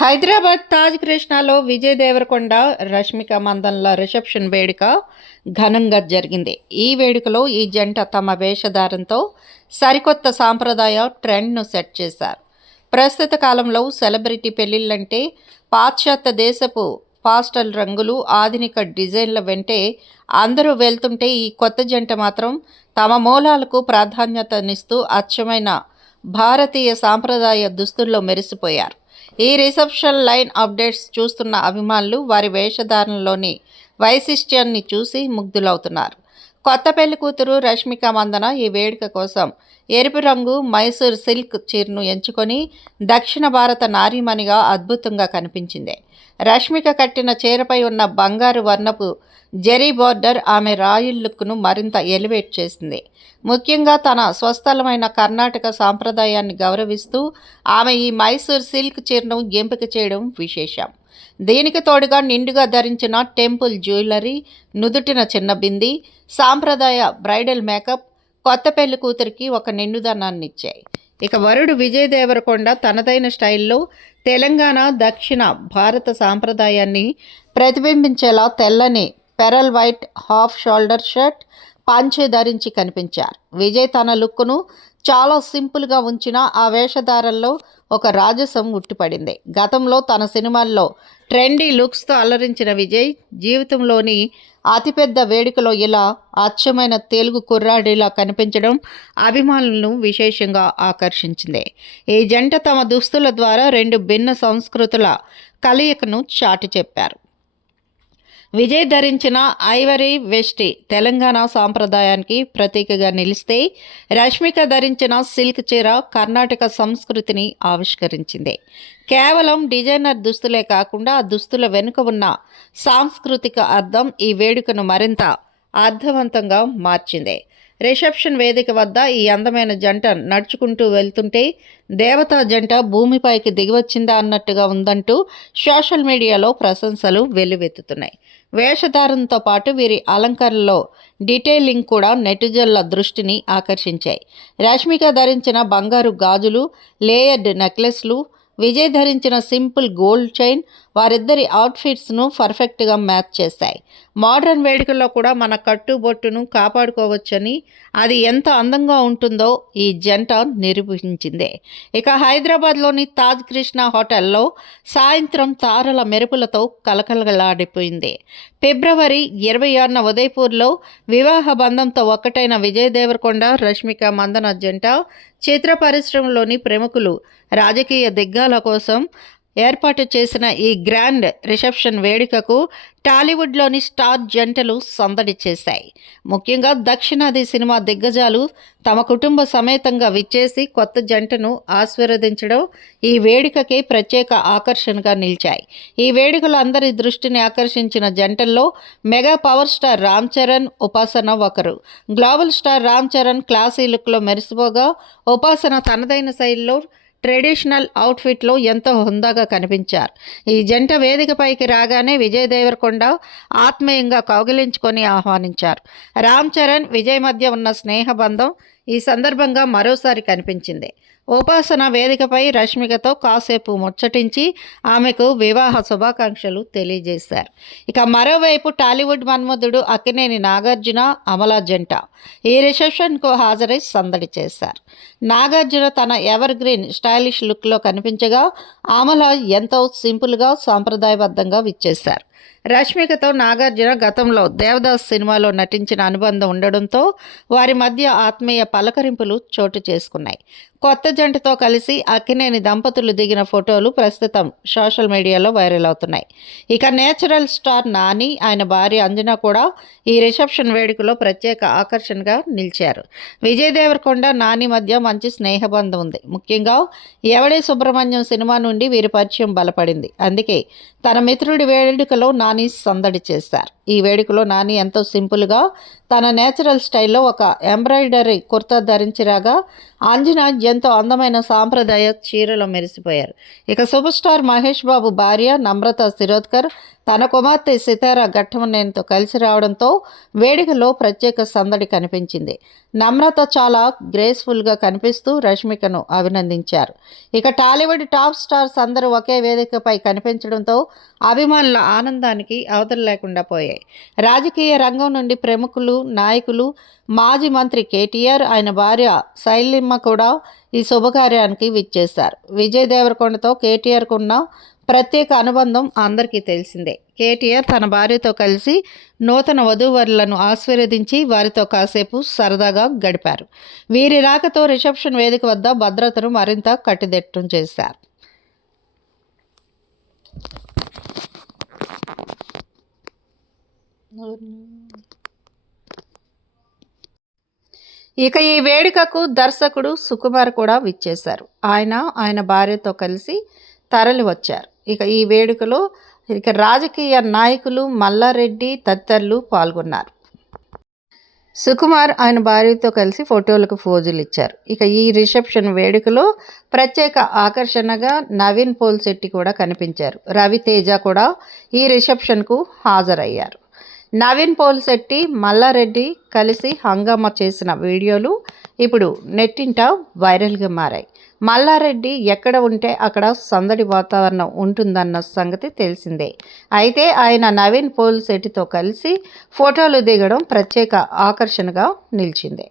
Hyderabad Taj కృష్ణాలో Vijay Devarakonda Rashmika మందన్ల reception వేడుక ఘనంగా జరిగింది. ఈ వేడుకలో ఈ జంట తమ వేషధారంతో సరికొత్త సాంప్రదాయ ట్రెండ్ను సెట్ చేశారు. ప్రస్తుత కాలంలో సెలబ్రిటీ పెళ్లిళ్లంటే పాశ్చాత్య దేశపు పాస్టల్ రంగులు, ఆధునిక డిజైన్ల వెంటే అందరూ వెళ్తుంటే ఈ కొత్త జంట మాత్రం తమ మూలాలకు ప్రాధాన్యతనిస్తూ అచ్చమైన భారతీయ సాంప్రదాయ దుస్తుల్లో మెరిసిపోయారు. ఈ రిసెప్షన్ లైన్ అప్డేట్స్ చూస్తున్న అభిమానులు వారి వేషధారణలోని వైశిష్ట్యాన్ని చూసి ముగ్ధులవుతున్నారు. కొత్త పెళ్లి కూతురు రష్మిక మందన ఈ వేడుక కోసం ఎరుపు రంగు మైసూర్ సిల్క్ చీరను ఎంచుకొని దక్షిణ భారత నారీమణిగా అద్భుతంగా కనిపించింది. రష్మిక కట్టిన చీరపై ఉన్న బంగారు వర్ణపు జెరీ బోర్డర్ ఆమె రాయల్ లుక్ను మరింత ఎలివేట్ చేసింది. ముఖ్యంగా తన స్వస్థలమైన కర్ణాటక సాంప్రదాయాన్ని గౌరవిస్తూ ఆమె ఈ మైసూర్ సిల్క్ చీరను ఎంపిక చేయడం విశేషం. దీనికి తోడుగా నిండుగా ధరించిన టెంపుల్ జ్యువెలరీ, నుదుటిన చిన్న బింది, సాంప్రదాయ బ్రైడల్ మేకప్ కొత్త పెళ్లి కూతురికి ఒక నిండుదనాన్నిచ్చాయి. ఇక వరుడు విజయ్ దేవరకొండ తనదైన స్టైల్లో తెలంగాణ, దక్షిణ భారత సాంప్రదాయాన్ని ప్రతిబింబించేలా తెల్లని pearl white half shoulder shirt, పంచె ధరించి కనిపించారు. విజయ్ తన లుక్ను చాలా సింపుల్గా ఉంచిన ఆ వేషధారంలో ఒక రాజసం ఉట్టిపడింది. గతంలో తన సినిమాల్లో ట్రెండీ లుక్స్తో అలరించిన విజయ్ జీవితంలోని అతిపెద్ద వేడుకలో ఇలా అచ్చమైన తెలుగు కుర్రాడిలా కనిపించడం అభిమానులను విశేషంగా ఆకర్షించింది. ఈ జంట తమ దుస్తుల ద్వారా రెండు భిన్న సంస్కృతుల కలయికను చాటి చెప్పారు. విజయ్ ధరించిన ఐవరీ వెస్టి తెలంగాణ సాంప్రదాయానికి ప్రతీకగా నిలిస్తే, రష్మిక ధరించిన సిల్క్ చీర కర్ణాటక సంస్కృతిని ఆవిష్కరించింది. కేవలం డిజైనర్ దుస్తులే కాకుండా ఆ దుస్తుల వెనుక ఉన్న సాంస్కృతిక అర్థం ఈ వేడుకను మరింత అర్థవంతంగా మార్చింది. రిసెప్షన్ వేదిక వద్ద ఈ అందమైన జంట నడుచుకుంటూ వెళ్తుంటే దేవతా జంట భూమిపైకి దిగివచ్చిందా అన్నట్టుగా ఉందంటూ సోషల్ మీడియాలో ప్రశంసలు వెల్లువెత్తుతున్నాయి. వేషధారణతో పాటు వీరి అలంకరణలో డీటెయిలింగ్ కూడా నెటిజన్ల దృష్టిని ఆకర్షించాయి. రష్మిక ధరించిన బంగారు గాజులు, లేయర్డ్ నెక్లెస్లు, విజయ్ ధరించిన సింపుల్ గోల్డ్ చైన్ వారిద్దరి అవుట్ఫిట్స్ను పర్ఫెక్ట్గా మ్యాచ్ చేశాయి. మోడర్న్ వేడుకల్లో కూడా మన కట్టుబొట్టును కాపాడుకోవచ్చని, అది ఎంత అందంగా ఉంటుందో ఈ జంట నిరూపించింది. ఇక హైదరాబాద్లోని తాజ్ కృష్ణ హోటల్లో సాయంత్రం తారల మెరుపులతో కలకలలాడిపోయింది. ఫిబ్రవరి 26న ఉదయపూర్లో వివాహ బంధంతో ఒక్కటైన విజయ్ దేవరకొండ, రష్మిక మందన జంట చిత్ర పరిశ్రమలోని ప్రముఖులు, రాజకీయ దిగ్గజాల కోసం ఏర్పాటు చేసిన ఈ గ్రాండ్ రిసెప్షన్ వేడుకకు టాలీవుడ్లోని స్టార్ జంటలు సందడి చేశాయి. ముఖ్యంగా దక్షిణాది సినిమా దిగ్గజాలు తమ కుటుంబ సమేతంగా విచ్చేసి కొత్త జంటను ఆశీర్వదించడం ఈ వేడుకకి ప్రత్యేక ఆకర్షణగా నిలిచాయి. ఈ వేడుకలో అందరి దృష్టిని ఆకర్షించిన జంటల్లో mega power star Ram Charan, Upasana ఒకరు. Global star Ram Charan classy లుక్లో మెరిసిపోగా, ఉపాసన తనదైన శైలిలో ట్రెడిషనల్ అవుట్ఫిట్లో ఎంతో హుందాగా కనిపించారు. ఈ జంట వేదికపైకి రాగానే విజయ్ దేవరకొండ ఆత్మీయంగా కౌగిలించుకొని ఆహ్వానించారు. రామ్ చరణ్, విజయ్ మధ్య ఉన్న స్నేహబంధం ఈ సందర్భంగా మరోసారి కనిపించింది. ఉపాసన వేదికపై రష్మికతో కాసేపు ముచ్చటించి ఆమెకు వివాహ శుభాకాంక్షలు తెలియజేశారు. ఇక మరోవైపు టాలీవుడ్ మన్మధుడు అక్కినేని నాగార్జున, అమల జంట ఈ రిసెప్షన్కు హాజరై సందడి చేశారు. నాగార్జున తన ఎవర్ గ్రీన్ స్టైలిష్ లుక్లో కనిపించగా, అమల ఎంతో సింపుల్గా సాంప్రదాయబద్ధంగా విచ్చేశారు. రష్మికతో నాగార్జున గతంలో దేవదాస్ సినిమాలో నటించిన అనుబంధం ఉండడంతో వారి మధ్య ఆత్మీయ పలకరింపులు చోటు చేసుకున్నాయి. కొత్త జంటతో కలిసి అక్కినేని దంపతులు దిగిన ఫోటోలు ప్రస్తుతం సోషల్ మీడియాలో వైరల్ అవుతున్నాయి. ఇక నేచురల్ స్టార్ నాని, ఆయన భార్య అంజనా కూడా ఈ రిసెప్షన్ వేడుకలో ప్రత్యేక ఆకర్షణగా నిలిచారు. విజయ్ దేవరకొండ, నాని మధ్య మంచి స్నేహబంధం ఉంది. ముఖ్యంగా ఎవడే సుబ్రహ్మణ్యం సినిమా నుండి వీరి పరిచయం బలపడింది. అందుకే తన మిత్రుడి వేడుకలో నాని సందడి చేశారు. ఈ వేడుకలో నాని ఎంతో సింపుల్గా తన నేచురల్ స్టైల్లో ఒక ఎంబ్రాయిడరీ కుర్తా ధరించిరాగా, అంజనా ఎంతో అందమైన సాంప్రదాయ చీరలో మెరిసిపోయారు. ఇక సూపర్ స్టార్ మహేష్ బాబు భార్య నమ్రత శిరోద్కర్ తన కుమార్తె సితార ఘట్టమనేనితో కలిసి రావడంతో వేడుకలో ప్రత్యేక సందడి కనిపించింది. నమ్రత చాలా గ్రేస్ఫుల్గా కనిపిస్తూ రష్మికను అభినందించారు. ఇక టాలీవుడ్ టాప్ స్టార్స్ అందరూ ఒకే వేదికపై కనిపించడంతో అభిమానుల ఆనందానికి అవతలు లేకుండా పోయాయి. రాజకీయ రంగం నుండి ప్రముఖులు, నాయకులు, మాజీ మంత్రి కేటీఆర్, ఆయన భార్య శైలిమ్మ కూడా ఈ శుభకార్యానికి విచ్చేశారు. విజయ్ దేవరకొండతో కేటీఆర్కు ఉన్న ప్రత్యేక అనుబంధం అందరికీ తెలిసిందే. కేటీఆర్ తన భార్యతో కలిసి నూతన వధూవరులను ఆశీర్వదించి వారితో కాసేపు సరదాగా గడిపారు. వీరి రాకతో రిసెప్షన్ వేదిక వద్ద భద్రతను మరింత కట్టుదిట్టం చేశారు. ఇక ఈ వేడుకకు దర్శకుడు సుకుమార్ కూడా విచ్చేశారు. ఆయన భార్యతో కలిసి తరలి వచ్చారు. ఇక ఈ వేడుకలో రాజకీయ నాయకులు మల్లారెడ్డి తదితరులు పాల్గొన్నారు. సుకుమార్ ఆయన భార్యతో కలిసి ఫోటోలకు ఫోజులు ఇచ్చారు. ఇక ఈ రిసెప్షన్ వేడుకలో ప్రత్యేక ఆకర్షణగా నవీన్ పోల్శెట్టి కూడా కనిపించారు. రవితేజ కూడా ఈ రిసెప్షన్కు హాజరయ్యారు. నవీన్ పోల్శెట్టి, మల్లారెడ్డి కలిసి హంగామా చేసిన వీడియోలు ఇప్పుడు నెట్టింట వైరల్గా మారాయి. మల్లారెడ్డి ఎక్కడ ఉంటే అక్కడ సందడి వాతావరణం ఉంటుందన్న సంగతి తెలిసిందే. అయితే ఆయన నవీన్ పోల్శెట్టితో కలిసి ఫోటోలు దిగడం ప్రత్యేక ఆకర్షణగా నిలిచింది.